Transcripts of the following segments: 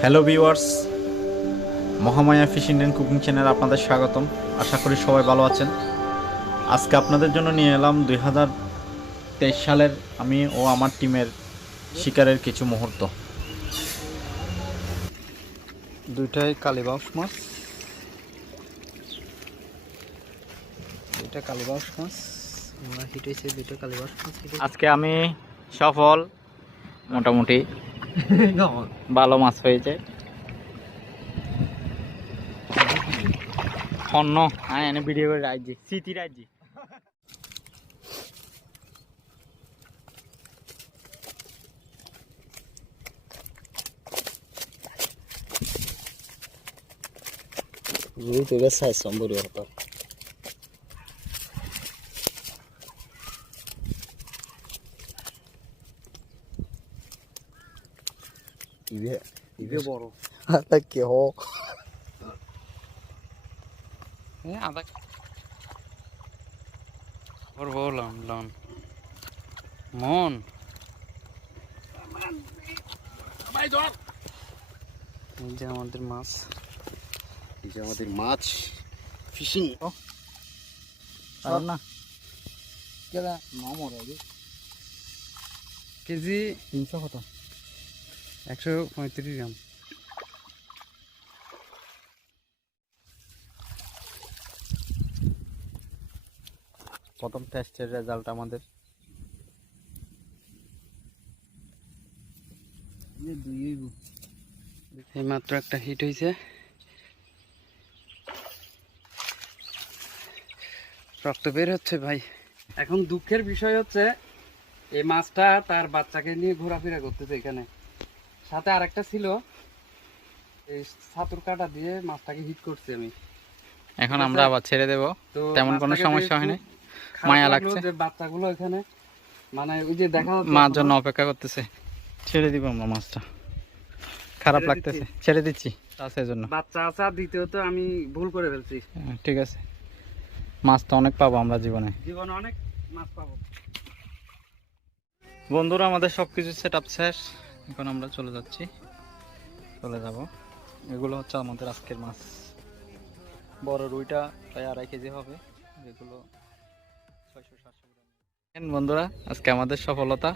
Hello viewers Mahamaya fish Indian cooking channel আপনাদের স্বাগতম। আশা করি সবাই ভালো আছেন। আজকে আপনাদের জন্য নিয়ে এলাম দুই হাজার তেইশ সালের আমি ও আমার টিমের শিকারের কিছু মুহূর্ত। দুইটাই কালীবাউস মাছ। দুইটা কালীবাউস মাছ। আমরা হিট হয়েছে দুটো কালীবাস মাছ। আজকে আমি সফল, মোটামুটি। ভালো মাছ হয়েছে। অন্য এনে ভিডিও করে রাখছি। স্মৃতি সম্ভব হতো ইবে ইবে বড় আতা কি হো হ্যাঁ আদা করব লন লন মন এই যে আমাদের মাছ এই যে আমাদের মাছ ফিশিং আর না কেলা মামর কেজি তিনশো কত একশো পঁয়ত্রিশ গ্রাম। প্রথম টেস্টের রেজাল্ট আমাদের। এই মাত্র একটা হিট হয়েছে রক্ত বের হচ্ছে ভাই। এখন দুঃখের বিষয় হচ্ছে এই মাছটা তার বাচ্চাকে নিয়ে ঘোরাফেরা করতেছে এখানে। সাথে আরেকটা ছিল। এই সাতুর কাটা দিয়ে মাছটাকে হিট করছি আমি। এখন আমরা আবার ছেড়ে দেব। তেমন কোনো সমস্যা হয়নি। মায়া লাগছে। যে বাচ্চাগুলো এখানে মানে ওই যে দেখা মার জন্য অপেক্ষা করতেছে। ছেড়ে দিব আমরা মাছটা। খারাপ লাগতেছে। ছেড়ে দিচ্ছি। আছে জন্য। বাচ্চা আছে আর দ্বিতীয়ত আমি ভুল করে ফেলছি। হ্যাঁ, ঠিক আছে। মাছ তো অনেক পাবো আমরা জীবনে। জীবনে অনেক মাছ পাবো। বন্ধুরা আমাদের সব কিছু সেট আপ শেষ। এখন আমরা চলে যাচ্ছি। চলে যাব। এগুলো হচ্ছে আমাদের আজকের মাছ। বড় রুইটা প্রায় আড়াই কেজি হবে। ছয়শো সাতশো বন্ধুরা আজকে আমাদের সফলতা।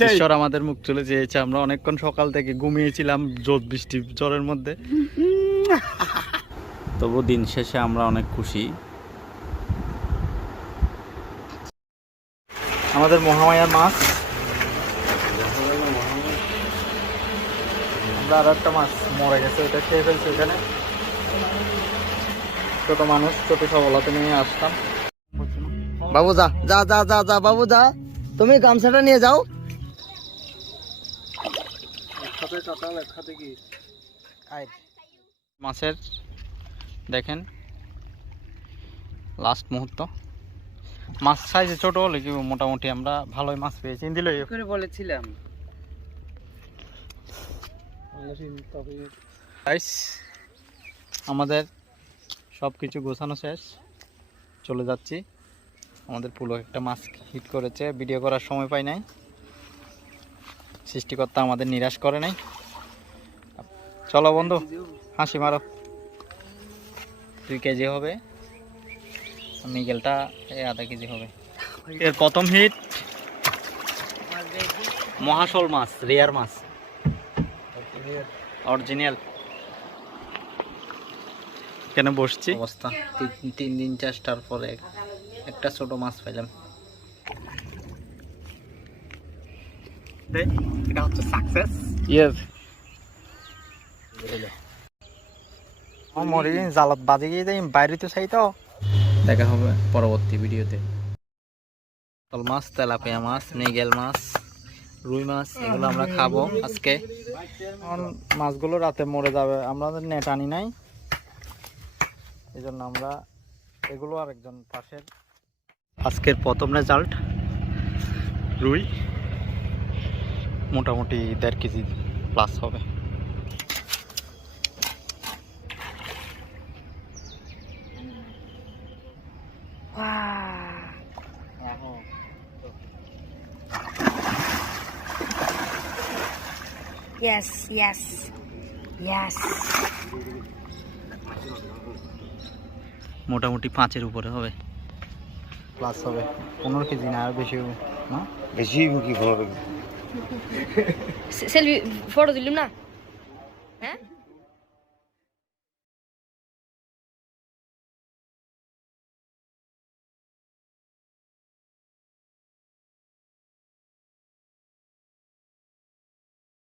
ঈশ্বর আমাদের মুখ চলে যেয়েছে আমরা অনেকক্ষণ সকাল থেকে ঘুমিয়েছিলাম জোর বৃষ্টি জ্বরের মধ্যে। তবু দিন শেষে আমরা অনেক খুশি। আমাদের মহামায়ার মাছ। আমরা আর একটা মাছ মরে গেছে ওটা খেয়ে ফেলছি ওখানে ছোট মানুষ ছোট সবলাতে নিয়ে আসতাম। বাবু যা যা যা যা যা বাবু যা। তুমি গামছাটা নিয়ে যাও। মাছের দেখেন লাস্ট মুহূর্ত। মাছ সাইজে ছোট হলে কি মোটামুটি আমরা ভালোই মাছ পেয়েছি। দিলে করে বলেছিলাম? আমাদের সব কিছু গোছানো শেষ। চলে যাচ্ছি। আমাদের পুলো একটা মাছ হিট করেছে। ভিডিও করার সময় পাই নাই। সৃষ্টিকর্তা আমাদের নিরাশ করে নাই। চলো বন্ধু, হাসি মারো। দুই কেজি হবে। মিগেলটা এই আধা কেজি হবে। এর প্রথম হিট মহাশোল মাছ রেয়ার মাছ। অরিজিনাল কেন বসছি? অবস্থা। তিন- দিন চেষ্টার পরে একটা ছোট মাছ পাইলাম। এটা হচ্ছে সাকসেস ইয়েস মরি জালত বাজে গিয়ে যাই বাইরে তো চাই তো। দেখা হবে পরবর্তী ভিডিওতে। মাছ তেলাপিয়া মাছ মৃগেল মাছ। রুই মাছ এগুলো আমরা খাব আজকে। এখন মাছগুলো রাতে মরে যাবে আমরা নেট আনি নাই। এই জন্য আমরা এগুলো আরেকজন পাশের। আজকের প্রথম রেজাল্ট রুই। মোটামুটি দেড় কেজি প্লাস হবে। Yes, yes. Yes. মোটামুটি পাঁচের উপরে হবে। প্লাস হবে। পনেরো কেজি না আর বেশি না? বেশি কি খবর সেলফি ফটো দিলাম না?